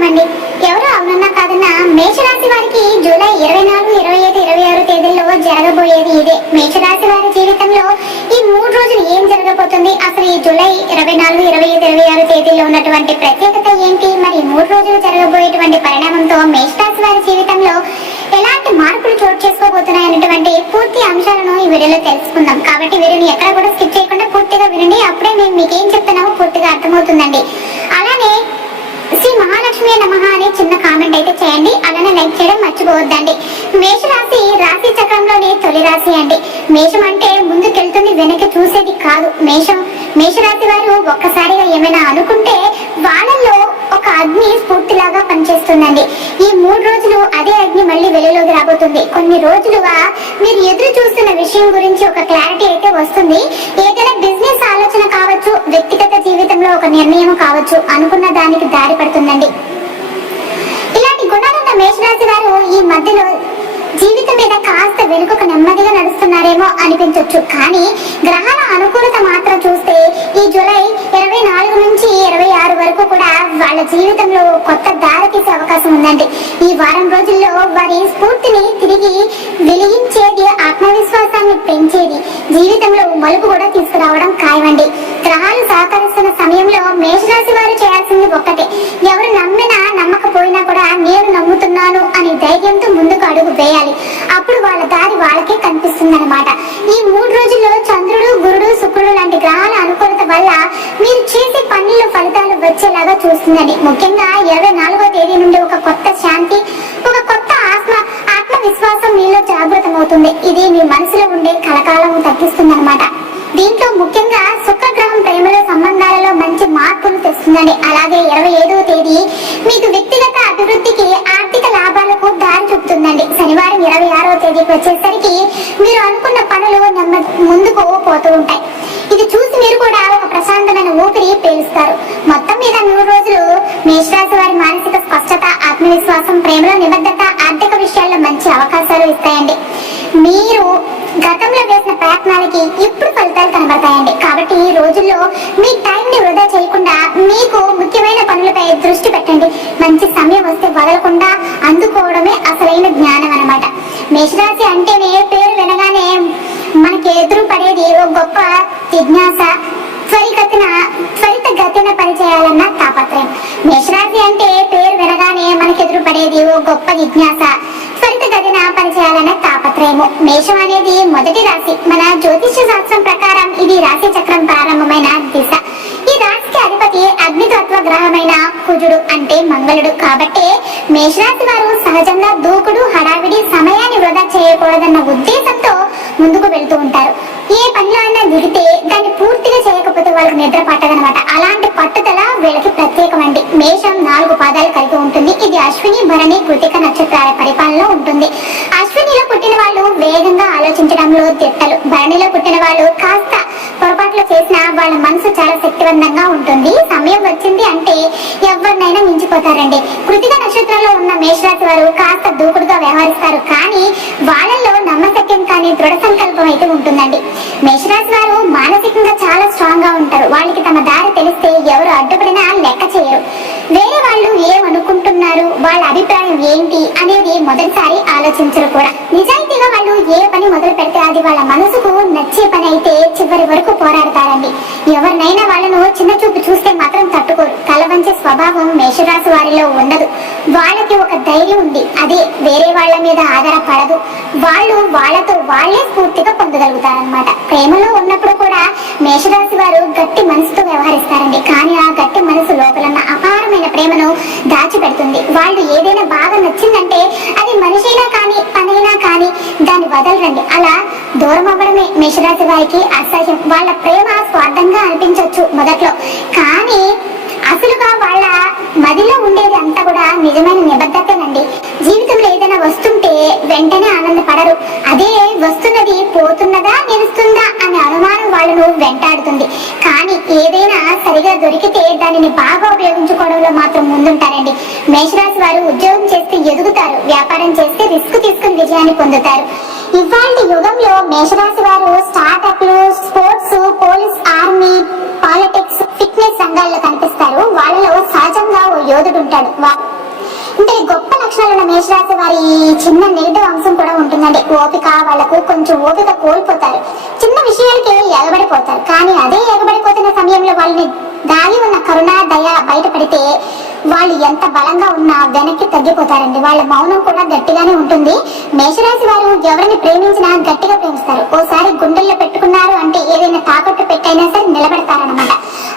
నమస్కారం అండి. ఎవరు అవునన్నా కాదన్నా మేషరాశి వారికి జూలై 24, 25, 26 తేదీల్లో జరగబోయేది ఇదే. మేషరాశి వారి జీవితంలో ఈ 3 రోజులు ఏం జరగబోతుంది, అసలు ఈ జూలై 24, 25, 26 తేదీల్లో ఉన్నటువంటి ప్రత్యేకత ఏంటి, మరి 3 రోజులు జరగబోయేటువంటి పరిణామంతో మేషరాశి వారి జీవితంలో ఎలాంటి మార్పులు చోటు చేసుకోబోతున్నాయి అనేటువంటి పూర్తి అంశాలను ఈ వీడియోలో తెలుసుకుందాం. కాబట్టి వీడియోని ఎక్కడ కూడా స్కిప్ చేయకుండా పూర్తిగా వినండి. అప్పుడే మేము మీకు ఏం చెప్తున్నామో పూర్తిగా అర్థమవుతుందండి. అలానే శ్రీ మహాలక్ష్మి నమః అనే చిన్న కామెంట్ అయితే చేయండి. అలానే లైక్ చేయడం మర్చిపోవద్దండి. మేషరాశి రాశి చక్రంలోనే తొలి రాశి అండి. మేషం అంటే ముందుకెళ్తుంది, వెనక్కి చూసేది కాదు. మేషరాశి వారు ఒక్కసారిగా ఏమైనా అనుకుంటే వాళ్ళల్లో ఒక అగ్ని స్ఫూర్తిలాగా పనిచేస్తుందండి. ఈ 3 రోజులు అదే అగ్ని మళ్ళీ వెలుగులోకి రాబోతుంది. కొన్ని రోజులుగా మీరు ఎదురు చూస్తున్న విషయం గురించి ఒక క్లారిటీ అయితే వస్తుంది. ఏదైనా బిజినెస్ ఆలోచన కావచ్చు, వ్యక్తిగత జీవితంలో ఒక నిర్ణయం కావచ్చు, అనుకున్న దానికి దారి పడుతుందండి. ఇలాంటి గుణాలున్న మేషరాశి వారు ఈ మధ్యలో జీవితం మీద కాస్త వెనుకకు నెమ్మదిగా నడుస్తున్నారేమో అనిపించవచ్చు. కానీ గ్రహాల అనుకూలత మాత్రం చూస్తే ఈ జూలై 24 నుంచి 26 వరకు కూడా వాళ్ళ జీవితంలో కొత్త దారి తీసే అవకాశం ఉందండి. ఈ వారం రోజుల్లో వారి స్ఫూర్తిని తిరిగి వెలిగించేది, ఆత్మవిశ్వాసాన్ని పెంచేది, జీవితంలో మలుపు కూడా తీసుకురావడం ఖాయమండి. గ్రహాలు సహకరిస్తున్న సమయంలో మేషరాశి వారు చేయాల్సింది ఒక్కటే. ఎవరు నమ్మినా నమ్మకపోయినా కూడా నేను నమ్ముతున్నాను అని ధైర్యంతో ముందుకు అడుగు వేయాలి. అప్పుడు వాళ్ళ దారి వాళ్ళకే కనిపిస్తుంది అనమాట. ఈ 3 రోజుల్లో చంద్రుడు, గురుడు, శుక్రుడు లాంటి గ్రహాల అనుకూలత వల్ల మీరు చేసే పనుల్లో ఫలితాలు వచ్చేలాగా చూస్తుందండి. ముఖ్యంగా 24వ తేదీ నుండి ఒక కొత్త శాంతి, ఒక కొత్త ఆత్మవిశ్వాసం మీలో జాగృతం అవుతుంది. ఇది మీ మనసులో ఉండే కలకాలం తగ్గిస్తుంది అనమాట. దీంట్లో ముఖ్యంగా శుక్రగ్రహం ప్రేమలో, సంబంధాలలో మంచి మార్పులు తెస్తుందండి. అలాగే 25వ తేదీ మీకు వ్యక్తిగత అభివృద్ధికి, ఆర్థిక లాభాలకు దారి చూపుతుందండి. శనివారం 26వ తేదీకి వచ్చేసరికి మీరు అనుకున్న పనులు ముందుకు పోతూ ఉంటాయి. ఇది చూసి మీరు కూడా ఒక ప్రశాంతమైన ఊపిరి పీలుస్తారు. మొత్తం మీద 3 రోజులు మేషరాశి వారి మానసిక స్పష్టత, ఆత్మవిశ్వాసం, ప్రేమలో నిబద్ధత, ఆర్థిక విషయాల్లో మంచి అవకాశాలు ఇస్తాయండి. మీరు గతంలో వేసిన ప్రయత్నాలకి ఇప్పుడు ఫలితాలు కనబడతాయండి. కాబట్టి ఈ రోజుల్లో మీ టైంని వృధా చేయకుండా మీకు ముఖ్యమైన పనులపై దృష్టి పెట్టండి. మంచి సమయం వస్తే వదలకుండా అందుకోవడమే అసలైన జ్ఞానం అన్నమాట. మేషరాశి అంటేనే పేరు వినగానే మనకి ఎదురు పడేది ఓ గొప్ప జిజ్ఞాస, త్వరితగతిన పనిచేయాలన్న తాపత్రయం. మేషరాశి అంటే పేరు వినగానే మనకి ఎదురు పడేది ఓ గొప్ప జిజ్ఞాస, త్వరితగతిన పనిచేయాలనే తాపత్రయము. మేషం అనేది మొదటి రాశి. మన జ్యోతిష్య శాస్త్రం ప్రకారం ఇది రాశి చక్రం ప్రారంభమైన దిశ. ఈ రాశికి అధిపతి అగ్నితత్వ గ్రహమైన కుజుడు అంటే మంగళుడు. కాబట్టి మేషరాశి వారు సహజంగా దూకుడు, హడావిడి, సమయాన్ని వృధా చేయకూడదన్న ఉద్దేశంతో ముందుకు వెళ్తూ ఉంటారు. ఏ పనిలో అయినా దిగితే దాన్ని పూర్తిగా చేయకపోతే వాళ్ళకి నిద్ర పట్టదనమాట. అలాంటి పట్టుదల వీళ్ళకి ప్రత్యేకమండి. మేషం 4 పాదాలు కలిగి ఉంటుంది. ఇది అశ్విని, భరణి, కృతిక నక్షత్రాల పరిపాలనలో ఉంటుంది. అశ్వినిలో పుట్టిన వాళ్ళు వేగంగా ఆలోచించడంలో దిట్టలు. భరణిలో పుట్టిన వాళ్ళు కాస్త పొరపాట్లు చేసినా వాళ్ళ మనసు చాలా శక్తివంతంగా ఉంటుంది. సమయం వచ్చింది అంటే ఎవరినైనా మించిపోతారండి. కృతిక నక్షత్రంలో ఉన్న మేషరాశి వారు కాస్త దూకుడుగా వ్యవహరిస్తారు. కానీ వాళ్ళల్లో నమ్మశక్యం కానీ దృఢ సంకల్పం అయితే ఉంటుందండి. మేషరాశి వారు మానసికంగా చాలా స్ట్రాంగ్ గా ఉంటారు. వాళ్ళకి తమ దారి తెలిస్తే ఎవరు అడ్డుపడినా లెక్క చేయరు. వేరే వాళ్ళు ఏమనుకుంటున్నారు, వాళ్ళ అభిప్రాయం ఏంటి అనేది మొదటిసారి ఆలోచించరు కూడా. నిజాయితీగా వాళ్ళు ఏ పని మొదలు పెడితే అది వాళ్ళ మనసుకు నచ్చే పని అయితే చివరి వరకు పోరాడతారండి. ఎవరినైనా వాళ్ళను చిన్న చూపు చూస్తే మాత్రం తట్టుకోరు. తల వంచే స్వభావం మేషరాశి వారిలో ఉండదు. వాళ్ళకి ఒక ధైర్యం ఉంది, అదే వేరే వాళ్ళ మీద ఆధారపడదు. వాళ్ళు వాళ్ళతో వాళ్ళే స్ఫూర్తిగా పొందగలుగుతారనమాట. ప్రేమలో ఉన్నప్పుడు కూడా మేషరాశి వారు గట్టి మనసుతో వ్యవహరిస్తారండి. కానీ ఆ గట్టి మనసు లోపలన్న అపారమైన ప్రేమను దాచిపెడుతుంది. వాళ్ళు ఏదైనా బాగా నచ్చిందంటే అది మనిషైనా కానీ పనైనా కానీ దాన్ని వదలరండి. అలా దూరం అవ్వడమే మేషరాశి వారికి అసహ్యం. వాళ్ళ ప్రేమ స్వార్థంగా అనిపించవచ్చు మొదట్లో, కానీ అసలుగా వాళ్ళ మదిలో ఉండేది అంతా కూడా నిజమైన నిబద్ధతేనండి. జీవితంలో ఏదైనా వస్తుంటే వెంటనే ఆనందపడరు. అదే వస్తున్నది పోతున్నదా, నిలుస్తుందా అనే అనుమానం వాళ్ళను వెంటాడుతుంది. కానీ ఏదైనా సరిగా దొరికితే దానిని బాగా ఉపయోగించుకోవడంలో మాత్రం ముందుంటారండి. మేషరాశి వారు ఉద్యోగం చేస్తే ఎదుగుతారు, వ్యాపారం చేస్తే రిస్క్ తీసుకుని విజయాన్ని పొందుతారు. ఇవాళ యుగంలో మేషరాశి వారు స్టార్టప్లు, sports, police, army, politics, fitness రంగాల్లో కనిపిస్తారు. వాళ్ళలో సహజంగా ఓ యోధుడు ఉంటాడు. అంటే గొప్ప లక్షణాలు ఉన్న మేషరాశి వారి చిన్న నెగిటివ్ అంశం కూడా ఉంటుందండి. ఓపిక, వాళ్ళకు కొంచెం ఓపిక కోల్పోతారు. చిన్న విషయాలకి ఎగబడిపోతారు. కానీ అదే ఎగబడిపోతున్న సమయంలో వాళ్ళని దాగి ఉన్న కరుణ, దయ బయటపడితే వాళ్ళు ఎంత బలంగా ఉన్నా వెనక్కి తగ్గిపోతారండి. వాళ్ళ మౌనం కూడా గట్టిగానే ఉంటుంది. మేషరాశి వారు ఎవరిని ప్రేమించినా గట్టిగా ప్రేమిస్తారు. ఓసారి గుండెల్లో పెట్టుకున్నారు అంటే ఏదైనా తాకట్టు పెట్టైనా సరే నిలబెడతారనమాట.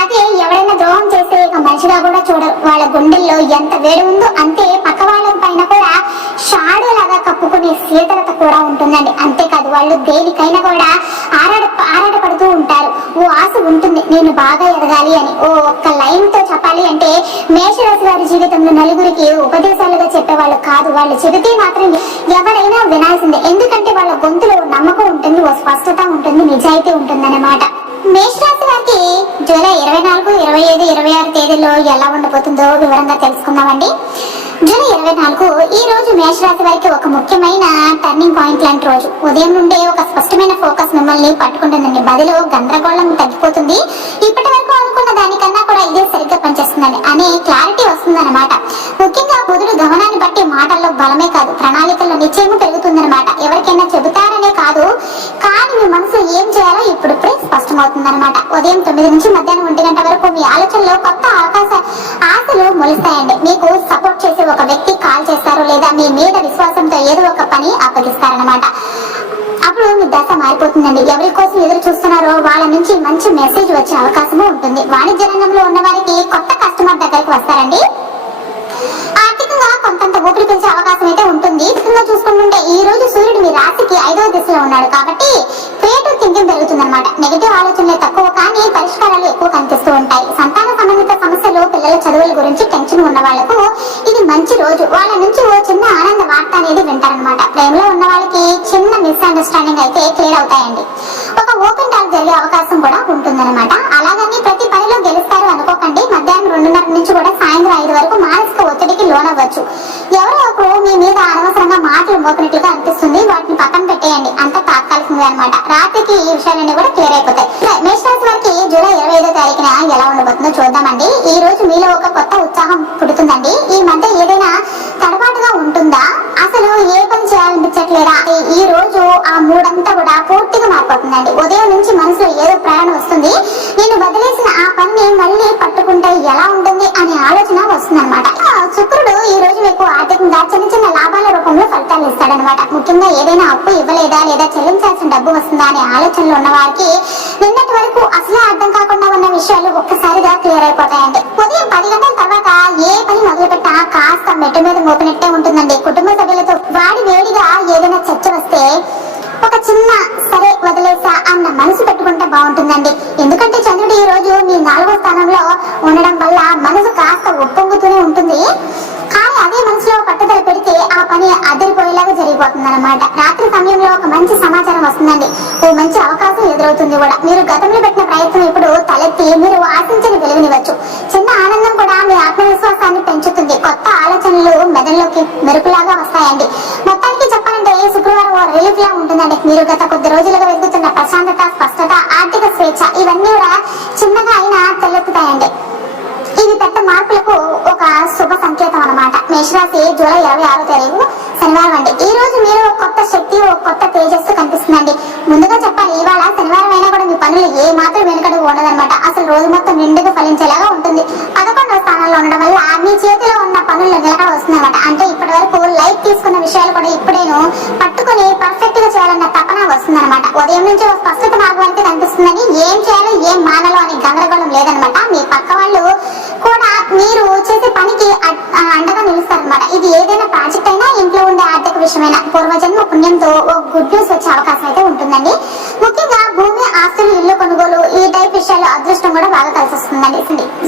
అదే ఎవరైనా ద్రోహం చేస్తే ఇక మంచిగా కూడా చూడరు. వాళ్ళ గుండెల్లో ఎంత వేడి ఉందో అంతే పక్క వాళ్ళ పైన కూడా షాడో లాగా కప్పుకునే శీతలత కూడా ఉంటుందండి. అంతేకాదు వాళ్ళు దేనికైనా కూడా ఆరాటపడుతూ ఉంటారు. ఓ ఆశ ఉంటుంది, నేను బాగా ఎదగాలి అని. ఓ ఒక్క లైన్ తో చెప్పాలి అంటే మేషరాశి వారి జీవితంలో నలుగురికి ఉపదేశాలుగా చెప్పేవాళ్ళు కాదు. వాళ్ళు చెబితే మాత్రం ఎవరైనా వినాల్సిందే. ఎందుకంటే వాళ్ళ గొంతులో నమ్మకం ఉంటుంది, ఓ స్పష్టత ఉంటుంది, నిజాయితీ ఉంటుంది అన్నమాట. మేషరాశి వారికి జూలై 24, 25, 26 తేదీల్లో ఎలా ఉండబోతుందో వివరంగా తెలుసుకుందామండి. జూలై 24 ఈ రోజు మేషరాశి వారికి ఒక ముఖ్యమైన టర్నింగ్ పాయింట్ లాంటి రోజు. ఉదయం నుండే ఒక స్పష్టమైన ఫోకస్ మిమ్మల్ని పట్టుకుంటుందండి. బదిలో గందరగోళం తగ్గిపోతుంది. ఇప్పటి వరకు అనుకున్న దానికన్నా కూడా ఇదే సరిగ్గా పనిచేస్తుందండి అనే క్లారిటీ వస్తుందన్నమాట. ముఖ్యంగా బుధుడు గమనాన్ని బట్టి మాటల్లో బలమే కాదు, ప్రణాళికల్లో నిశ్చయము పెరుగుతుందన్నమాట. ఎవరికైనా చెబుతారనే కాదు, కానీ మీ మనసు ఏం చేయాలో ఇప్పుడిప్పుడే స్పష్టమవుతుందన్నమాట. ఉదయం 9 నుంచి మధ్యాహ్నం 1 గంట వరకు మీ ఆలోచనలో కొత్త ఆశలు మొలుస్తాయండి. మీకు సపోర్ట్ చేసే ఒక వ్యక్తి కాల్ చేస్తారు లేదా మీ మీద విశ్వాసంతో ఏదో ఒక పని అప్పగిస్తారనమాట. అప్పుడు మీ దశ మారిపోతుందండి. ఎవరి కోసం ఎదురు చూస్తున్నారో వాళ్ళ నుంచి మంచి మెసేజ్ వచ్చే అవకాశము ఉంటుంది. వాణిజ్య రంగంలో ఉన్న వారికి కొత్త కస్టమర్ దగ్గరికి వస్తారండి. ఆర్థికంగా కొంతంత ఊపిరి పెంచే అవకాశం అయితే ఉంటుంది. చూసుకుంటుంటే ఈ రోజు సూర్యుడు మీ రాశికి 5వ దిశలో ఉన్నాడు కాబట్టి క్రియేటివ్ థింకింగ్ పెరుగుతుందన్నమాట. నెగిటివ్ ఆలోచనలే తక్కువ కానీ పరిష్కారాలు ఎక్కువ కనిపిస్తూ ఉంటాయి. సంతాన సంబంధిత సమస్యలు, పిల్లల చదువుల గురించి టెన్షన్ ఉన్న వాళ్లకు ఇది మంచి రోజు. వాళ్ళ నుంచి ఓ చిన్న ఆనంద వార్త అనేది వింటారనమాట. ప్రేమలో ఉన్న వాళ్ళకి చిన్న మిస్అండర్స్టాండింగ్ అయితే క్లియర్ అవుతాయండి. ఒక ఓపెన్ టాక్ జరిగే అవకాశం కూడా ఉంటుందన్నమాట. అలాగని ప్రతి పనిలో గెలుస్తారు అనుకోకండి. మధ్యాహ్నం 2:30 నుంచి కూడా సాయంత్రం 5 వరకు మానసిక ఒత్తిడికి లోనవ్వచ్చు. ఎవరో ఒకరు మీ మీద అనవసరంగా మాటలు మోపినట్లుగా అనిపిస్తుంది. వాటిని పక్కన పెట్టేయండి, అంతా తాత్కాలికంగా అనమాట. రాత్రికి ఈ విషయాలన్నీ కూడా క్లియర్ అయిపోతాయి. మేషరాశి వారికి జూలై 25వ తారీఖున ఎలా ఉండబోతుందో చూద్దామండి. ఈ రోజు మీలో ఒక కొత్త ఉత్సాహం పుడుతుందండి. ఈ మధ్య ఏదైనా తడబాటుగా ఉంటుందా, అసలు ఏ పని చేయాలనిపించట్లేదా, ఈ రోజు ఆ మూడంతా కూడా పూర్తిగా మారిపోతుందండి. ఉదయం నుంచి మనసులో ఏదో ప్రేరణ వస్తుంది. నేను వదిలేసిన ఆ పని మళ్ళీ పట్టుకుంటే ఎలా ఉంటుంది అనే ఆలోచన వస్తుందన్నమాట. శుక్రుడు ఈ రోజు మీకు ఆర్థికంగా చిన్న చిన్న లాభాల రూపంలో ఫలితాలు ఇస్తాడనమాట. ముఖ్యంగా ఏదైనా అప్పు ఇవ్వలేదా లేదా చెల్లించాల్సిన డబ్బు వస్తుందా అనే ఆలోచనలు ఉన్న వారికి నిన్నటి వరకు అసలే అర్థం కాకుండా ఉన్న విషయాలు ఒక్కసారిగా క్లియర్ అయిపోతాయండి. ఉదయం 10 గంటల తర్వాత ఏ పని మొదలుపెట్టా కాస్త మెట్టు మీద మోపినట్టే ఉంటుందండి. కుటుంబ సభ్యులతో వాడి వేడిగా ఏదైనా చర్చ వస్తే ఒక చిన్న సరే వదిలేసా అన్న మనసు పెట్టుకుంటే బాగుంటుందండి. ఎందుకంటే చంద్రుడు ఈ రోజు మీ 4వ స్థానంలో ఉండడం వల్ల మనసు కాస్త ఉప్పొంగుతూనే ఉంటుంది. కానీ అదే మనసులో పట్టుదల పెడితే ఆ పని అదిరిపోయేలాగా జరిగిపోతుంది అనమాట. రాత్రి సమయంలో ఒక మంచి సమాచారం వస్తుందండి. ఓ మంచి అవకాశం ఎదురవుతుంది కూడా. మీరు గతంలో పెట్టిన ప్రయత్నం ఇప్పుడు తలెత్తి మీరు ఆశించని వెలుగునివ్వచ్చు. చిన్న ఆనందం కూడా మీ ఆత్మవిశ్వాసాన్ని పెంచుతుంది. కొత్త ఆలోచనలు మెదడులోకి మెరుపులాగా వస్తాయండి. మొత్తానికి చెప్పాలంటే శుక్రవారం ఓ రిలీఫ్ లా ఉంటుందండి. మీరు గత కొద్ది రోజులుగా వెతుకుతున్న ప్రశాంతత, స్పష్టత, ఆర్థిక స్వేచ్ఛ ఇవన్నీ కూడా చిన్నగా అయినా తలెత్తుతాయండి. ఇది పెద్ద మార్పులకు ఒక శుభ సంకేతం అన్నమాట. మేషరాశి జూలై 26వ తారీఖు శనివారం అండి. ఈ రోజు మీరు కొత్త శక్తి, కొత్త తేజస్సు కనిపిస్తుందండి. ముందుగా చెప్పాలి, ఇవాళ శనివారం అయినా కూడా మీ పనులు ఏ మాత్రం వెనుకడుగు ఉండదన్నమాట. అసలు రోజు మొత్తం నిండుగా ఫలించేలాగా ఉంటుంది. 11వ స్థానంలో ఉండడం వల్ల మీ చేతిలో ఉన్న పనులు నిలకడ వస్తుందన్నమాట. అంటే ఇప్పటి వరకు లైఫ్ తీసుకున్న విషయాలు కూడా ఇప్పుడేను పట్టుకుని పర్ఫెక్ట్ గా చేయాలన్న తపన వస్తుందన్నమాట. ఉదయం నుంచి ఒక స్పష్టత మార్గం అయితే కనిపిస్తుందని, ఏం చేయాలో ఏం మానాలో అనే గందరగోళం లేదనమాట. మీ పక్క వాళ్ళు కూడా మీరు చేసే పనికి అండగా నిలుస్తారనమాట. ఇది ఏదైనా ప్రాజెక్ట్ అయినా, ఇంట్లో ఉండే ఆర్థిక విషయమైనా పూర్వజన్మ పుణ్యంతో ఓ గుడ్ న్యూస్ వచ్చే అవకాశం అయితే ఉంటుందండి. ముఖ్యంగా భూమి, ఆస్తులు, ఇల్లు కొనుగోలు ఈ టైప్ విషయాలు అదృష్టం కూడా బాగా కలిసి వస్తుందండి.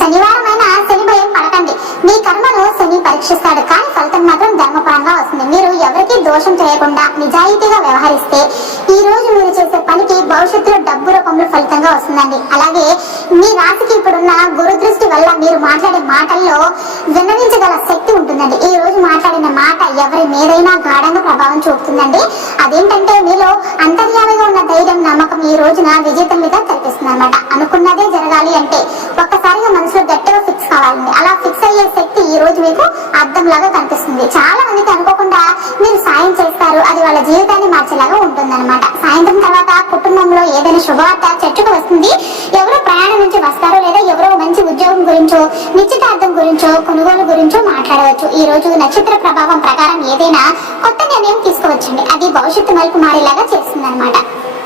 శనివారం అయినా శని భయం పడకండి. మీ కర్మను శని పరీక్షిస్తాడు, కానీ ఫలితం మాత్రం ధర్మపరంగా వస్తుంది. మీరు ఎవరికి దోషం చేయకుండా నిజాయితీగా వ్యవహరిస్తే ఈ రోజు మీరు చేసే పనికి భవిష్యత్తులో డబ్బు రూపంలో ఫలితంగా వస్తుందండి. అలాగే మీ రాశికి ఇప్పుడున్న గురు దృష్టి వల్ల మీరు మాట్లాడే మాటల్లో విన్నవించగల శక్తి ఉంటుందండి. ఈ రోజు మాట్లాడిన మాట ఎవరి మీదైనా గాఢంగా ప్రభావం చూపుతుందండి. అదేంటంటే మీలో అంతర్యామిగా ఉన్న ధైర్యం, నమ్మకం ఈ రోజున విజేతం మీద కనిపిస్తుంది అనమాట. అనుకున్నదే జరగాలి అంటే ఒక్కసారిగా మనసులో గట్టిగా ఫిక్స్ కావాలండి. అలా ఫిక్స్ అయ్యే శక్తి వాళ్ళ జీవితాన్ని మార్చేలాగా ఉంటుందన్నమాట. సాయంత్రం తర్వాత కుటుంబంలో ఏదైనా శుభవార్త చర్చకు వస్తుంది. ఎవరో ప్రయాణం నుంచి వస్తారో లేదా ఎవరో మంచి ఉద్యోగం గురించో, నిశ్చితార్థం గురించో, కొనుగోలు గురించో మాట్లాడవచ్చు. ఈ రోజు నక్షత్ర ప్రభావం ప్రకారం ఏదైనా కొత్త నిర్ణయం తీసుకోవచ్చండి. అది భవిష్యత్తు మలుపు మారేలాగా చేస్తుంది అనమాట.